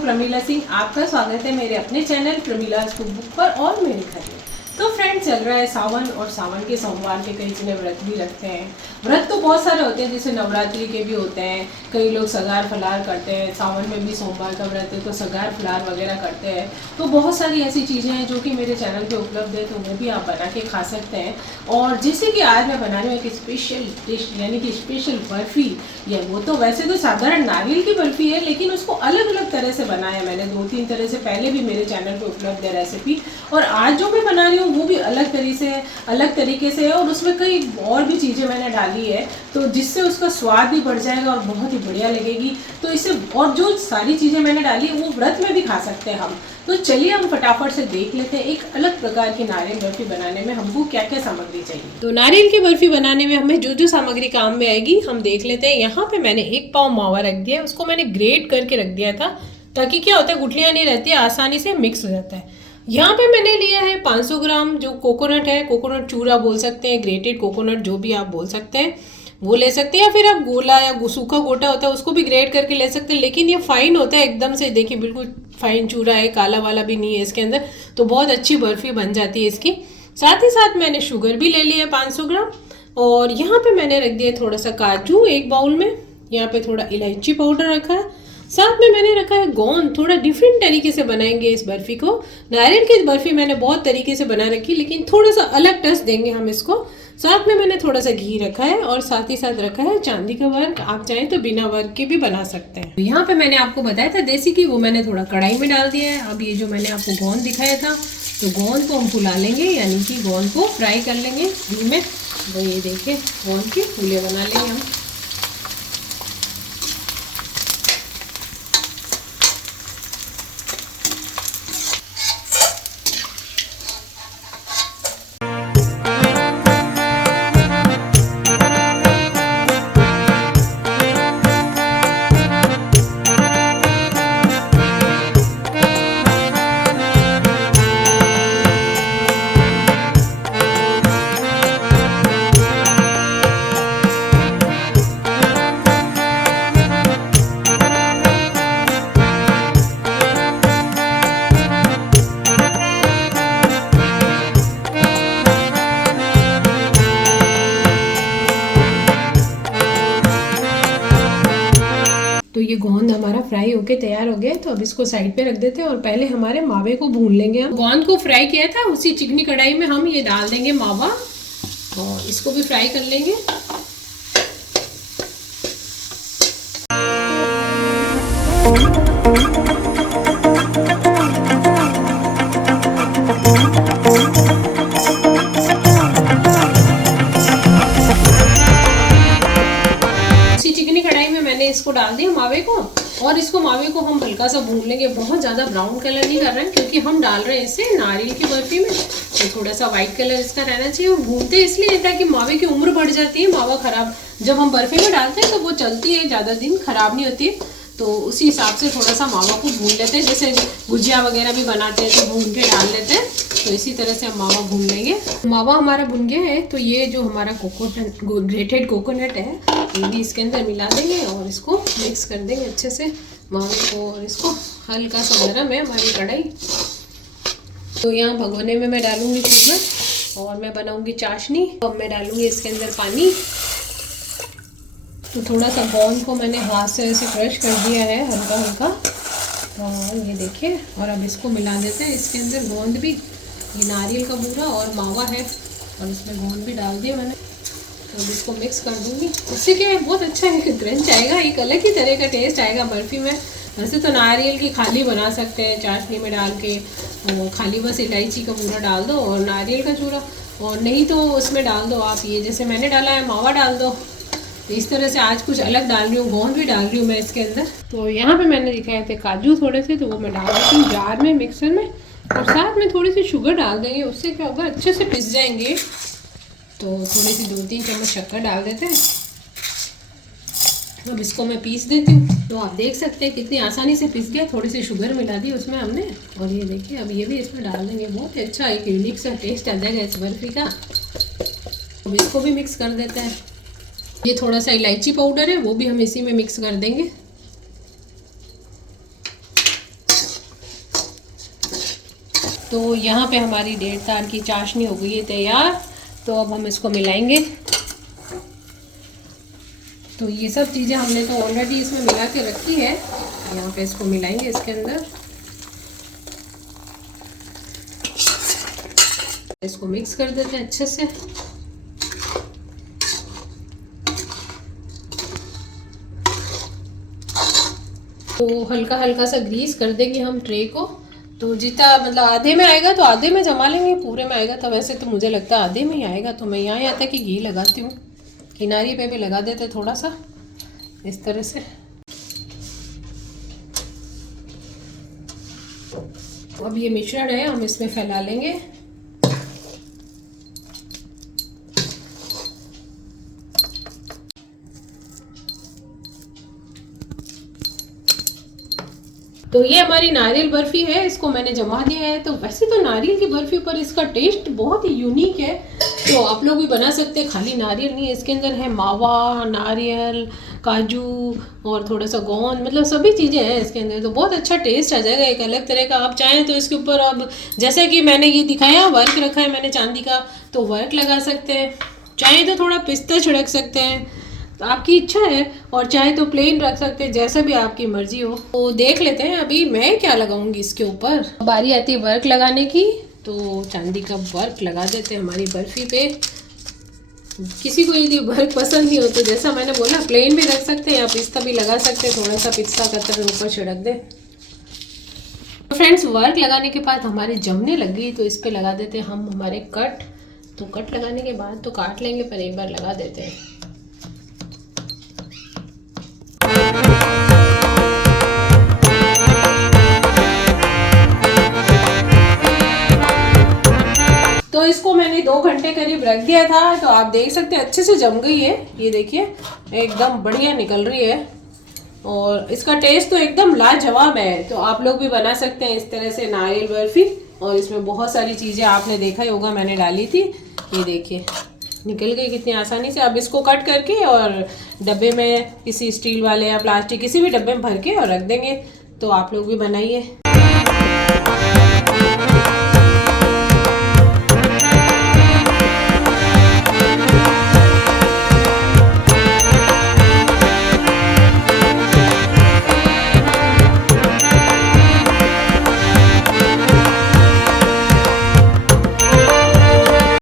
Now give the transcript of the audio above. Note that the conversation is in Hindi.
हूँ प्रमीला सिंह। आपका स्वागत है मेरे अपने चैनल प्रमीलाज कुक बुक पर और मेरे घर में। तो फ्रेंड्स, चल रहा है सावन और सावन के सोमवार के कई जने व्रत भी रखते हैं। व्रत तो बहुत सारे होते हैं, जैसे नवरात्रि के भी होते हैं, कई लोग सगार फलार करते हैं। सावन में भी सोमवार का व्रत है तो सगार फलार वगैरह करते हैं। तो बहुत सारी ऐसी चीज़ें हैं जो कि मेरे चैनल पे उपलब्ध है, तो वो भी आप बना के खा सकते हैं। और जैसे कि आज मैं बना रही हूँ एक स्पेशल डिश, यानी कि स्पेशल बर्फ़ी। या वो तो वैसे तो साधारण नारियल की बर्फ़ी है, लेकिन उसको अलग अलग तरह से बनाया मैंने। 2-3 तरह से पहले भी मेरे चैनल पे उपलब्ध है रेसिपी, और आज जो मैं बना रही हूँ वो भी अलग तरीके से है। और उसमें कई और भी चीज़ें मैंने डाली है, तो जिससे उसका स्वाद भी बढ़ जाएगा और बहुत ही बढ़िया लगेगी। तो इससे, और जो सारी चीज़ें मैंने डाली वो व्रत में भी खा सकते हैं हम। तो चलिए हम फटाफट से देख लेते हैं एक अलग प्रकार की नारियल बर्फ़ी बनाने में हमको क्या क्या सामग्री चाहिए। तो नारियल की बर्फ़ी बनाने में हमें जो जो सामग्री काम में आएगी हम देख लेते हैं। यहाँ पे मैंने 1 पाव मावा रख दिया है, उसको मैंने ग्रेट करके रख दिया था, ताकि क्या होता है गुठलियाँ नहीं रहती है, आसानी से मिक्स हो जाता है। यहाँ पे मैंने लिया है 500 ग्राम जो कोकोनट है, कोकोनट चूरा बोल सकते हैं, ग्रेटेड कोकोनट जो भी आप बोल सकते हैं वो ले सकते हैं, या फिर आप गोला या सूखा गोटा होता है उसको भी ग्रेट करके ले सकते हैं। लेकिन ये फाइन होता है एकदम से, देखिए बिल्कुल फाइन चूरा है, काला वाला भी नहीं है इसके अंदर, तो बहुत अच्छी बर्फ़ी बन जाती है इसकी। साथ ही साथ मैंने शुगर भी ले लिया है 500 ग्राम। और यहाँ पे मैंने रख दिया थोड़ा सा काजू एक बाउल में, यहाँ पे थोड़ा इलायची पाउडर रखा है, साथ में मैंने रखा है गोंद। थोड़ा डिफरेंट तरीके से बनाएंगे इस बर्फ़ी को। नारियल की बर्फ़ी मैंने बहुत तरीके से बना रखी, लेकिन थोड़ा सा अलग टच देंगे हम इसको। साथ में मैंने थोड़ा सा घी रखा है और साथ ही साथ रखा है चांदी का वर्क। आप चाहें तो बिना वर्क के भी बना सकते हैं। यहाँ पे मैंने आपको बताया था देसी घी, वो मैंने थोड़ा कढ़ाई में डाल दिया है। अब ये जो मैंने आपको गोंद दिखाया था, तो गोंद को हम फुला लेंगे, यानी कि गोंद को फ्राई कर लेंगे घी में। तो ये देखिए गोंद के फूले बना लेंगे हम। तो ये गोंद हमारा फ्राई होके तैयार हो गया है, तो अब इसको साइड पे रख देते हैं और पहले हमारे मावे को भून लेंगे हम। गोंद को फ्राई किया था उसी चिकनी कढ़ाई में हम ये डाल देंगे मावा, और इसको भी फ्राई कर लेंगे। इसको डाल दिया मावे को, और इसको मावे को हम हल्का सा भून लेंगे। बहुत ज़्यादा ब्राउन कलर नहीं कर रहे हैं, क्योंकि हम डाल रहे हैं इससे नारियल की बर्फ़ी में, तो थोड़ा सा वाइट कलर इसका रहना चाहिए। और भूनते इसलिए ताकि मावे की उम्र बढ़ जाती है। मावा ख़राब जब हम बर्फ़ी में डालते हैं तो वो चलती है ज़्यादा दिन, ख़राब नहीं होती है। तो उसी हिसाब से थोड़ा सा मावा को भून लेते हैं, जैसे गुजिया वगैरह भी बनाते हैं तो भून के डाल लेते हैं, तो इसी तरह से हम मावा भून लेंगे। मावा हमारा भुन गया है, तो ये जो हमारा कोकोनट, ग्रेटेड कोकोनट है, ये भी इसके अंदर मिला देंगे और इसको मिक्स कर देंगे अच्छे से मावे को। और इसको हल्का सा गर्म है हमारी कढ़ाई, तो यहाँ भगोने में मैं डालूँगी शुगर और मैं बनाऊँगी चाशनी। अब मैं डालूँगी इसके अंदर पानी। तो थोड़ा सा गोंद को मैंने हाथ से ऐसे क्रश कर दिया है हल्का हल्का, और ये देखिए। और अब इसको मिला देते हैं इसके अंदर गोंद भी, ये नारियल का बूरा और मावा है, और इसमें गोंद भी डाल दिया मैंने। तो अब इसको मिक्स कर दूँगी, इससे क्या है बहुत अच्छा एक क्रंच आएगा, एक अलग ही तरह का टेस्ट आएगा बर्फ़ी में। वैसे तो नारियल की खाली बना सकते हैं चाशनी में डाल के, खाली बस इलायची का बूरा डाल दो और नारियल का चूरा, और नहीं तो उसमें डाल दो आप ये जैसे मैंने डाला है मावा डाल दो। तो इस तरह से आज कुछ अलग डाल रही हूँ, गोंद भी डाल रही हूँ मैं इसके अंदर। तो यहाँ पे मैंने दिखाए थे काजू थोड़े से, तो वो मैं डाल देती हूँ जार में, मिक्सर में, और साथ में थोड़ी सी शुगर डाल देंगे। उससे क्या होगा अच्छे से पिस जाएंगे। तो थोड़ी सी 2-3 चम्मच शक्कर डाल देते हैं। अब इसको मैं पीस देती हूँ। तो आप देख सकते हैं कितनी आसानी से पिस गया, थोड़ी सी शुगर मिला दी उसमें हमने, और ये देखिए अब ये भी इसमें डाल देंगे। बहुत ही अच्छा एक यूनिक सा टेस्ट आ जाएगा इस बर्फ़ी का। अब इसको भी मिक्स कर देते हैं। ये थोड़ा सा इलायची पाउडर है, वो भी हम इसी में मिक्स कर देंगे। तो यहाँ पे हमारी 1.5 तार की चाशनी हो गई है तैयार। तो अब हम इसको मिलाएंगे। तो ये सब चीज़ें हमने तो ऑलरेडी इसमें मिला के रखी है। यहाँ पे इसको मिलाएंगे इसके अंदर। इसको मिक्स कर देते हैं अच्छे से। तो हल्का हल्का सा ग्रीस कर देंगे हम ट्रे को। तो जितना मतलब आधे में आएगा तो आधे में जमा लेंगे, पूरे में आएगा तो वैसे तो मुझे लगता है आधे में ही आएगा। तो मैं यहाँ आता कि घी लगाती हूँ, किनारे पे भी लगा देते थोड़ा सा इस तरह से। अब ये मिश्रण है हम इसमें फैला लेंगे। तो ये हमारी नारियल बर्फ़ी है, इसको मैंने जमा दिया है। तो वैसे तो नारियल की बर्फ़ी पर इसका टेस्ट बहुत ही यूनिक है, तो आप लोग भी बना सकते हैं। खाली नारियल नहीं है, इसके अंदर है मावा, नारियल, काजू और थोड़ा सा गोंद, मतलब सभी चीज़ें हैं इसके अंदर। तो बहुत अच्छा टेस्ट आ जाएगा, एक अलग तरह का। आप चाहें तो इसके ऊपर अब जैसे कि मैंने ये दिखाया वर्क रखा है मैंने चांदी का, तो वर्क लगा सकते हैं। चाहें तो थोड़ा पिस्ता छिड़क सकते हैं, तो आपकी इच्छा है। और चाहे तो प्लेन रख सकते हैं, जैसा भी आपकी मर्जी हो। तो देख लेते हैं अभी मैं क्या लगाऊंगी इसके ऊपर। बारी आती है वर्क लगाने की, तो चांदी का वर्क लगा देते हैं हमारी बर्फ़ी पे। किसी को यदि वर्क पसंद नहीं हो तो जैसा मैंने बोला प्लेन भी रख सकते हैं या पिस्ता भी लगा सकते हैं, थोड़ा सा पिस्ता कतर ऊपर छिड़क दे। तो फ्रेंड्स वर्क लगाने के बाद हमारे जमने लग गई, तो इस पर लगा देते हैं हम हमारे कट। तो कट लगाने के बाद तो काट लेंगे, पर एक बार लगा देते हैं। तो इसको मैंने 2 घंटे करीब रख दिया था। तो आप देख सकते हैं अच्छे से जम गई है, ये देखिए एकदम बढ़िया निकल रही है। और इसका टेस्ट तो एकदम लाजवाब है। तो आप लोग भी बना सकते हैं इस तरह से नारियल बर्फ़ी। और इसमें बहुत सारी चीज़ें आपने देखा ही होगा मैंने डाली थी, ये देखिए निकल गई कितनी आसानी से। अब इसको कट करके और डब्बे में, किसी स्टील वाले या प्लास्टिक किसी भी डब्बे में भर के और रख देंगे। तो आप लोग भी बनाइए।